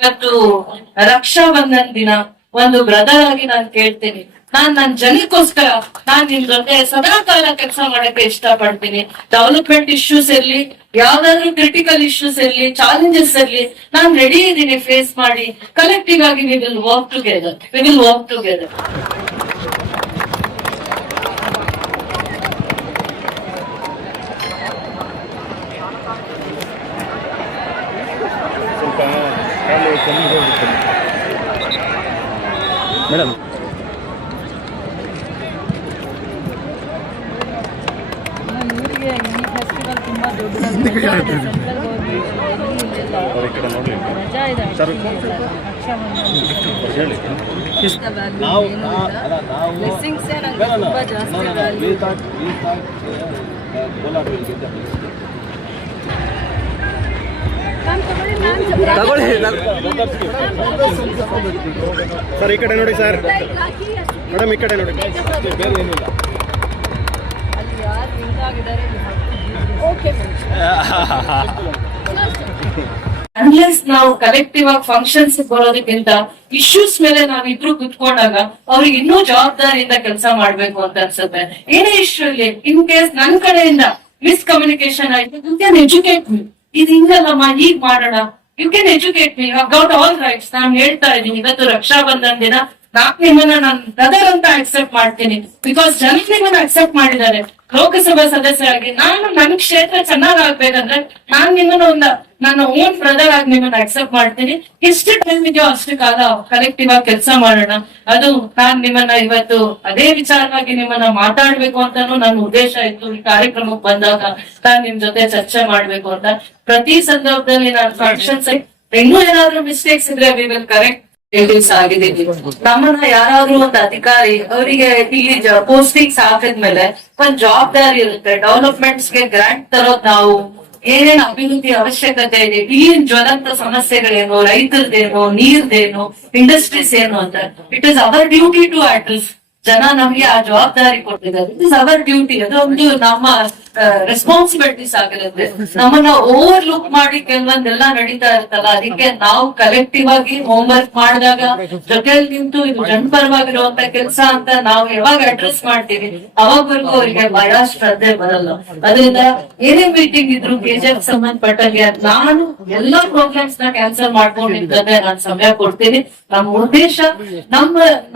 ಇವತ್ತು ರಕ್ಷಾ ಬಂಧನ್ ದಿನ. ಒಂದು ಬ್ರದರ್ ಆಗಿ ನಾನು ಕೇಳ್ತೀನಿ, ನನ್ ಜನಕ್ಕೋಸ್ಕರ ನಾನ್ ನಿಮ್ ಜೊತೆ ಸದಾ ಕಾಲ ಕೆಲಸ ಮಾಡಕ್ಕೆ ಇಷ್ಟ ಪಡ್ತೀನಿ. ಡೆವಲಪ್ಮೆಂಟ್ ಇಶ್ಯೂಸ್ ಇರ್ಲಿ, ಯಾವ್ದಾದ್ರು ಕ್ರಿಟಿಕಲ್ ಇಶ್ಯೂಸ್ ಇರ್ಲಿ, ಚಾಲೆಂಜಸ್ ಇರ್ಲಿ, ನಾನ್ ರೆಡಿ ಇದ್ದೀನಿ ಫೇಸ್ ಮಾಡಿ. ಕಲೆಕ್ಟಿವ್ ಆಗಿ we will work together. Madam, ಊರಿಗೆ ಈ ಫೆಸ್ಟಿವಲ್ ತುಂಬಾ ದೊಡ್ಡದಾಗಿ ಸೆಂಟ್ರಲ್ ಗೌರ್ಮೆಂಟ್ ರಜಾ ಇದೆ. ಬ್ಲೆಸ್ಸಿಂಗ್ಸೇ ನನಗೆ ತುಂಬಾ ಜಾಸ್ತಿ ವ್ಯಾಲ್ಯೂ. ಸರ್ ಈ ಕಡೆ ನೋಡಿ ಸರ್, ಮೇಡಮ್ ಈ ಕಡೆ ನೋಡಿ. ಅಲ್ಲಿ ಯಾರು ವಿನ್ ಆಗಿದ್ದಾರೆ ಅನ್ಲೆಸ್ ನಾವು ಕಲೆಕ್ಟಿವ್ ಆಗಿ ಫಂಕ್ಷನ್ಸ್ ಬರೋದಕ್ಕಿಂತ ಇಶ್ಯೂಸ್ ಮೇಲೆ ನಾವಿಬ್ರು ಕುತ್ಕೊಂಡಾಗ ಅವ್ರಿಗೆ ಇನ್ನೂ ಜವಾಬ್ದಾರಿಯಿಂದ ಕೆಲಸ ಮಾಡ್ಬೇಕು ಅಂತ ಅನ್ಸುತ್ತೆ. ಏನೇ ಇಶ್ಯೂ ಇಲ್ಲಿ ಇನ್ ಕೇಸ್ ನನ್ ಕಡೆಯಿಂದ ಮಿಸ್ಕಮ್ಯುನಿಕೇಶನ್ ಆಯ್ತು, ಯು ಕ್ಯಾನ್ ಎಜುಕೇಟ್ ಮೀ. ಇದು ಹಿಂಗಲ್ಲಮ್ಮ, ಹೀಗ್ ಮಾಡೋಣ. You can educate me about all rights. ನಾನು ಹೇಳ್ತಾ ಇದ್ದೀನಿ, ಇವತ್ತು ರಕ್ಷಾ ಬಂಧನ್ ದಿನ. ನಿಮ್ಮನ್ನ ನಾನು ಬ್ರದರ್ ಅಂತ ಅಕ್ಸೆಪ್ಟ್ ಮಾಡ್ತೀನಿ, ಬಿಕಾಸ್ ಜನ ನಿಮ್ಮನ್ನ ಅಕ್ಸೆಪ್ಟ್ ಮಾಡಿದ್ದಾರೆ. ಲೋಕಸಭಾ ಸದಸ್ಯರಾಗಿ ನಾನು ನನ್ ಕ್ಷೇತ್ರ ಚೆನ್ನಾಗ್ ಆಗ್ಬೇಕಂದ್ರೆ ನಾನ್ ನಿಮ್ಮನ್ನ ನನ್ನ ಓನ್ ಬ್ರದರ್ ಆಗಿ ನಿಮ್ಮನ್ನ ಅಕ್ಸೆಪ್ಟ್ ಮಾಡ್ತೀನಿ. ಎಷ್ಟು ಟೈಮ್ ಇದೆಯೋ ಅಷ್ಟು ಕಾಲ ಕಲೆಕ್ಟಿವ್ ಆಗಿ ಕೆಲಸ ಮಾಡೋಣ. ಅದು ನಾನ್ ನಿಮ್ಮನ್ನ ಇವತ್ತು ಅದೇ ವಿಚಾರವಾಗಿ ನಿಮ್ಮನ್ನ ಮಾತಾಡ್ಬೇಕು ಅಂತಾನು ನನ್ನ ಉದ್ದೇಶ ಇತ್ತು. ಈ ಕಾರ್ಯಕ್ರಮಕ್ಕೆ ಬಂದಾಗ ನಾನ್ ನಿಮ್ ಜೊತೆ ಚರ್ಚೆ ಮಾಡ್ಬೇಕು ಅಂತ. ಪ್ರತಿ ಸಂದರ್ಭದಲ್ಲಿ ನಾನು ಫಂಕ್ಷನ್ಸ್ ಇನ್ನೂ ಏನಾದ್ರು ಮಿಸ್ಟೇಕ್ಸ್ ಇದ್ರೆ ವಿ ವಿಲ್ ಕರೆಕ್ಟ್ ಆಗಿದ್ದೀವಿ. ನಮ್ಮನ್ನ ಯಾರಾದ್ರೂ ಒಂದು ಅಧಿಕಾರಿ ಅವರಿಗೆ ಇಲ್ಲಿ ಪೋಸ್ಟಿಂಗ್ಸ್ ಹಾಕಿದ್ಮೇಲೆ ಒಂದ್ ಜವಾಬ್ದಾರಿ ಇರುತ್ತೆ. ಡೆವಲಪ್ಮೆಂಟ್ಸ್ ಗೆ ಗ್ರಾಂಟ್ ತರೋದ್ ನಾವು, ಏನೇನ್ ಅಭಿವೃದ್ಧಿ ಅವಶ್ಯಕತೆ ಇದೆ, ಇಲ್ಲಿನ ಜ್ವಲಂತ ಸಮಸ್ಯೆಗಳೇನು, ರೈತರದೇನು, ನೀರ್ದೇನು, ಇಂಡಸ್ಟ್ರೀಸ್ ಏನು ಅಂತ it is our duty to address. ಜನ ನಮ್ಗೆ ಆ ಜವಾಬ್ದಾರಿ ಕೊಟ್ಟಿದ್ದಾರೆ. It is our duty. ಅದೊಂದು ನಮ್ಮ ರೆಸ್ಪಾನ್ಸಿಬಿಲಿಟೀಸ್ ಆಗಿರುತ್ತೆ. ನಮ್ಮನ್ನ ಓವರ್ ಲುಕ್ ಮಾಡಿ ಕೆಲವೊಂದೆಲ್ಲ ನಡೀತಾ ಇರ್ತಲ್ಲ, ಅದಕ್ಕೆ ನಾವು ಕಲೆಕ್ಟಿವ್ ಆಗಿ ಹೋಮ್ ವರ್ಕ್ ಮಾಡಿದಾಗ ಜೊತೆಯಲ್ಲಿ ನಿಂತು ಇದು ಜನಪರವಾಗಿರುವಂತ ಕೆಲಸ ಅಂತ ನಾವು ಯಾವಾಗ ಅಡ್ರೆಸ್ ಮಾಡ್ತೀವಿ ಅವಾಗವರೆಗೂ ಅವರಿಗೆ ಭಯ ಶ್ರದ್ಧೆ ಬರಲ್ಲ. ಅದರಿಂದ ಏನೇ ಮೀಟಿಂಗ್ ಇದ್ರು ಕೆಜಿಎಫ್ ಸಂಬಂಧಪಟ್ಟಂಗೆ ನಾನು ಎಲ್ಲಾ ಪ್ರೋಗ್ರಾಮ್ಸ್ ನ ಕ್ಯಾನ್ಸಲ್ ಮಾಡ್ಕೊಂಡು ನಿಮ್ ಜೊತೆ ನಾನು ಸಮಯ ಕೊಡ್ತೀನಿ. ನಮ್ಮ ಉದ್ದೇಶ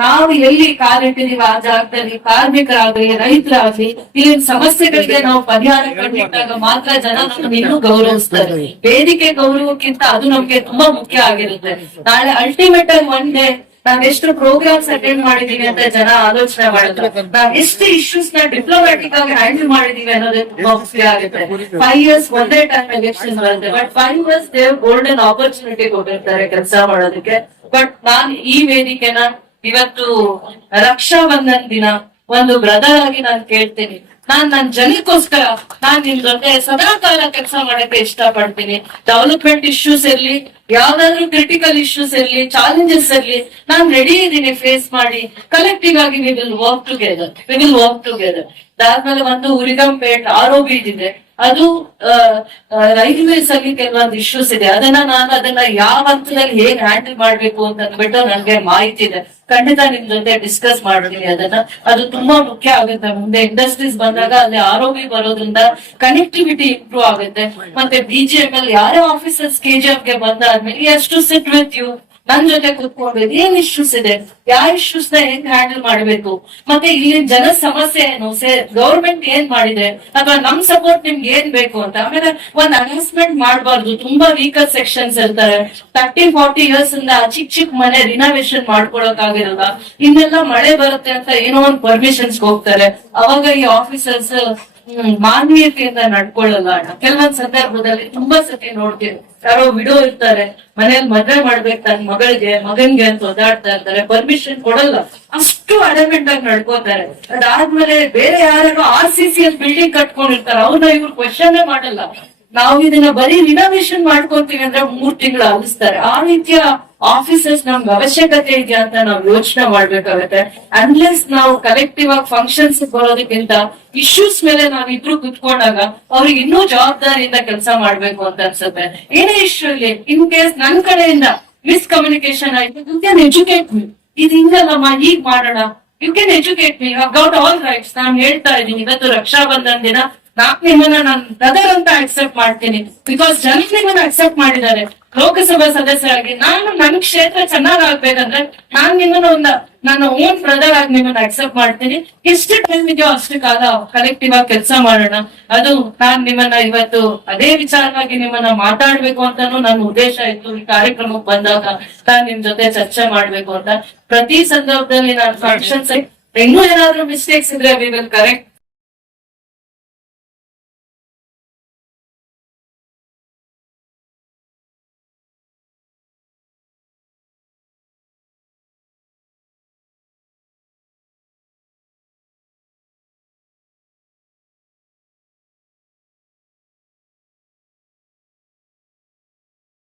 ನಾವು ಎಲ್ಲಿ ಕಾಲಿಟ್ಟಿದೀವಿ ಆ ಜಾಗದಲ್ಲಿ ಕಾರ್ಮಿಕರಾಗ್ಲಿ, ರೈತರಾಗ್ಲಿ, ಇಲ್ಲಿನ ಸಮಸ್ಯೆಗಳಿಗೆ ನಾವು ಪರಿಹಾರ ಕಂಡಿಟ್ಟಾಗ ಮಾತ್ರ ಜನ ನಮ್ಮನ್ನು ಇನ್ನೂ ಗೌರವಿಸ್ತಾರೆ. ವೇದಿಕೆ ಗೌರವಕ್ಕಿಂತ ಅದು ನಮ್ಗೆ ತುಂಬಾ ಮುಖ್ಯ ಆಗಿರುತ್ತೆ. ನಾಳೆ ಅಲ್ಟಿಮೇಟ್ ಆಗಿ ಒನ್ ಡೇ ನಾವ್ ಎಷ್ಟು ಪ್ರೋಗ್ರಾಮ್ಸ್ ಅಟೆಂಡ್ ಮಾಡಿದೀವಿ ಅಂತ ಜನ ಆಲೋಚನೆ ಮಾಡಿದ್ರು. ನಾವ್ ಎಷ್ಟು ಇಶ್ಯೂಸ್ ನ ಡಿಪ್ಲೊಮ್ಯಾಟಿಕ್ ಆಗಿ ಹ್ಯಾಂಡಲ್ ಮಾಡಿದೀವಿ ಅನ್ನೋದೇ ತುಂಬಾ ಮುಖ್ಯ ಆಗುತ್ತೆ. 5 years ಒಂದೇ ಟೈಮ್ ಎಲೆಕ್ಷನ್ ಬರುತ್ತೆ, but 5 years they've golden opportunity ಕೊಟ್ಟಿರ್ತಾರೆ ಕೆಲಸ ಮಾಡೋದಕ್ಕೆ. ಬಟ್ ನಾನು ಈ ವೇದಿಕೆನ ಇವತ್ತು ರಕ್ಷಾ ಬಂಧನ್ ದಿನ ಒಂದು ಬ್ರದರ್ ಆಗಿ ನಾನು ಕೇಳ್ತೀನಿ, ನನ್ ಜನಕ್ಕೋಸ್ಕರ ನಾನ್ ನಿಮ್ ಜೊತೆ ಸದಾ ಕಾಲ ಕೆಲಸ ಮಾಡಕ್ಕೆ ಇಷ್ಟ ಪಡ್ತೀನಿ. ಡೆವಲಪ್ಮೆಂಟ್ ಇಶ್ಯೂಸ್ ಇರ್ಲಿ, ಯಾವ್ದಾದ್ರು ಕ್ರಿಟಿಕಲ್ ಇಶ್ಯೂಸ್ ಇರ್ಲಿ, ಚಾಲೆಂಜಸ್ ಇರ್ಲಿ, ನಾನ್ ರೆಡಿ ಇದ್ದೀನಿ ಫೇಸ್ ಮಾಡಿ. ಕಲೆಕ್ಟಿವ್ ಆಗಿ ವಿ ವಿಲ್ ವರ್ಕ್ ಟುಗೆದರ್. ಅದಾದ್ಮೇಲೆ ಒಂದು ಉರಿಗಂಪೇಟ್ ROB ಇದೆ, ಅದು ರೈಲ್ವೇಸ್ ಅಲ್ಲಿ ಕೆಲವೊಂದು ಇಶ್ಯೂಸ್ ಇದೆ. ಅದನ್ನ ಯಾವ ಹಂತದಲ್ಲಿ ಹೇಗ್ ಹ್ಯಾಂಡಲ್ ಮಾಡ್ಬೇಕು ಅಂತ ಅಂದ್ಬಿಟ್ಟು ನನ್ಗೆ ಮಾಹಿತಿ ಇದೆ. ಖಂಡಿತ ನಿಮ್ ಜೊತೆ ಡಿಸ್ಕಸ್ ಮಾಡ್ತೀನಿ ಅದನ್ನ. ಅದು ತುಂಬಾ ಮುಖ್ಯ ಆಗುತ್ತೆ. ಮುಂದೆ ಇಂಡಸ್ಟ್ರೀಸ್ ಬಂದಾಗ ಅಲ್ಲಿ ROB ಬರೋದ್ರಿಂದ ಕನೆಕ್ಟಿವಿಟಿ ಇಂಪ್ರೂವ್ ಆಗುತ್ತೆ. ಮತ್ತೆ BGML ಯಾರೇ ಆಫೀಸರ್ಸ್ KGF ಗೆ ಬಂದಾದ್ಮೇಲೆ ಎಷ್ಟು ಸಿಟ್ ವಿತ್ ಯು, ನನ್ ಜೊತೆ ಕುತ್ಕೊಂಡು ಏನ್ ಇಶ್ಯೂಸ್ ಇದೆ, ಯಾವ ಇಶ್ಯೂಸ್ ನ ಹೆಂಗ್ ಹ್ಯಾಂಡಲ್ ಮಾಡ್ಬೇಕು, ಮತ್ತೆ ಇಲ್ಲಿ ಜನ ಸಮಸ್ಯೆ ಏನು, ಗವರ್ಮೆಂಟ್ ಏನ್ ಮಾಡಿದೆ, ಅಥವಾ ನಮ್ ಸಪೋರ್ಟ್ ನಿಮ್ಗೆ ಏನ್ ಬೇಕು ಅಂತ. ಆಮೇಲೆ ಒಂದ್ ಅನೌನ್ಸ್ಮೆಂಟ್ ಮಾಡಬಾರ್ದು. ತುಂಬಾ ವೀಕರ್ ಸೆಕ್ಷನ್ಸ್ ಇರ್ತಾರೆ. 30-40 years ಇಂದ ಚಿಕ್ಕ ಮನೆ ರಿನೋವೇಷನ್ ಮಾಡ್ಕೊಳಕ್ ಆಗಿರಲ್ಲ. ಇನ್ನೆಲ್ಲ ಮಳೆ ಬರುತ್ತೆ ಅಂತ ಏನೋ ಒಂದ್ ಪರ್ಮಿಷನ್ಸ್ ಹೋಗ್ತಾರೆ. ಅವಾಗ ಈ ಆಫೀಸರ್ಸ್ ಮಾನವೀಯತೆಯಿಂದ ನಡ್ಕೊಳ್ಳಲ್ಲ. ಕೆಲವೊಂದ್ ಸಂದರ್ಭದಲ್ಲಿ ತುಂಬಾ ಸತಿ ನೋಡ್ತೀವಿ, ಯಾರೋ ವಿಡೋ ಇರ್ತಾರೆ, ಮನೇಲಿ ಮದ್ವೆ ಮಾಡ್ಬೇಕು ತನ್ನ ಮಗನ್ಗೆ ಅಂತ ಓದಾಡ್ತಾ ಇರ್ತಾರೆ, ಪರ್ಮಿಷನ್ ಕೊಡಲ್ಲ. ಅಷ್ಟು ಅಡಮೆಂಟ್ ಆಗಿ ನಡ್ಕೋತಾರೆ. ಅದಾದ್ಮೇಲೆ ಬೇರೆ ಯಾರು RCCL ಬಿಲ್ಡಿಂಗ್ ಕಟ್ಕೊಂಡಿರ್ತಾರೆ, ಅವ್ರನ್ನ ಇವ್ರು ಕ್ವಶನ್ ಮಾಡಲ್ಲ. ನಾವು ಇದನ್ನ ಬರೀ ರಿನೋವೇಷನ್ ಮಾಡ್ಕೊಂತೀವಿ ಅಂದ್ರೆ 3 ತಿಂಗಳು ಅಲಿಸ್ತಾರೆ. ಆ ರೀತಿಯ ಆಫೀಸರ್ಸ್ ನಮ್ಗೆ ಅವಶ್ಯಕತೆ ಇದೆಯಾ ಅಂತ ನಾವು ಯೋಚನೆ ಮಾಡ್ಬೇಕಾಗತ್ತೆ. ಅನ್ಲೆಸ್ ನಾವು ಕಲೆಕ್ಟಿವ್ ಆಗಿ ಫಂಕ್ಷನ್ಸ್ ಬರೋದಕ್ಕಿಂತ ಇಶ್ಯೂಸ್ ಮೇಲೆ ನಾವಿಬ್ರು ಕುತ್ಕೊಂಡಾಗ ಅವ್ರಿಗೆ ಇನ್ನೂ ಜವಾಬ್ದಾರಿಯಿಂದ ಕೆಲಸ ಮಾಡ್ಬೇಕು ಅಂತ ಅನ್ಸುತ್ತೆ. ಏನೇ ಇಶ್ಯೂ ಇಲ್ಲಿ ಇನ್ ಕೇಸ್ ನನ್ ಕಡೆಯಿಂದ ಮಿಸ್ಕಮ್ಯುನಿಕೇಶನ್ ಆಯ್ತು, ಯು ಕ್ಯಾನ್ ಎಜುಕೇಟ್ ಮಿ. ಇದು ಹಿಂಗಲ್ಲಮ್ಮ, ಹೀಗ್ ಮಾಡೋಣ. You can educate me about all rights. ನಾನು ಹೇಳ್ತಾ ಇದ್ದೀನಿ, ಇವತ್ತು ರಕ್ಷಾ ಬಂಧನ್ ದಿನ ನಿಮ್ಮನ್ನ ನಾನು ಬ್ರದರ್ ಅಂತ ಅಕ್ಸೆಪ್ಟ್ ಮಾಡ್ತೀನಿ. ಬಿಕಾಸ್ ಜನ ನಿಮ್ಮನ್ನ ಅಕ್ಸೆಪ್ಟ್ ಮಾಡಿದ್ದಾರೆ ಲೋಕಸಭಾ ಸದಸ್ಯರಾಗಿ. ನಾನು ನನ್ ಕ್ಷೇತ್ರ ಚೆನ್ನಾಗ್ ಆಗ್ಬೇಕಂದ್ರೆ ನಾನ್ ನಿಮ್ಮನ್ನ ನನ್ನ ಓನ್ ಬ್ರದರ್ ಆಗಿ ನಿಮ್ಮನ್ನ ಅಕ್ಸೆಪ್ಟ್ ಮಾಡ್ತೀನಿ. ಎಷ್ಟು ಟೈಮ್ ಇದೆಯೋ ಅಷ್ಟು ಕಾಲ ಕಲೆಕ್ಟಿವ್ ಆಗಿ ಕೆಲಸ ಮಾಡೋಣ. ಅದು ನಾನ್ ನಿಮ್ಮನ್ನ ಇವತ್ತು ಅದೇ ವಿಚಾರವಾಗಿ ನಿಮ್ಮನ್ನ ಮಾತಾಡ್ಬೇಕು ಅಂತಾನು ನನ್ನ ಉದ್ದೇಶ ಇತ್ತು. ಈ ಕಾರ್ಯಕ್ರಮಕ್ಕೆ ಬಂದಾಗ ನಾನ್ ನಿಮ್ ಜೊತೆ ಚರ್ಚೆ ಮಾಡ್ಬೇಕು ಅಂತ. ಪ್ರತಿ ಸಂದರ್ಭದಲ್ಲಿ ನಾನು ಫಂಕ್ಷನ್ಸ್ ಇನ್ನೂ ಏನಾದ್ರು ಮಿಸ್ಟೇಕ್ಸ್ ಇದ್ರೆ ವಿ ವಿಲ್ ಕರೆಕ್ಟ್.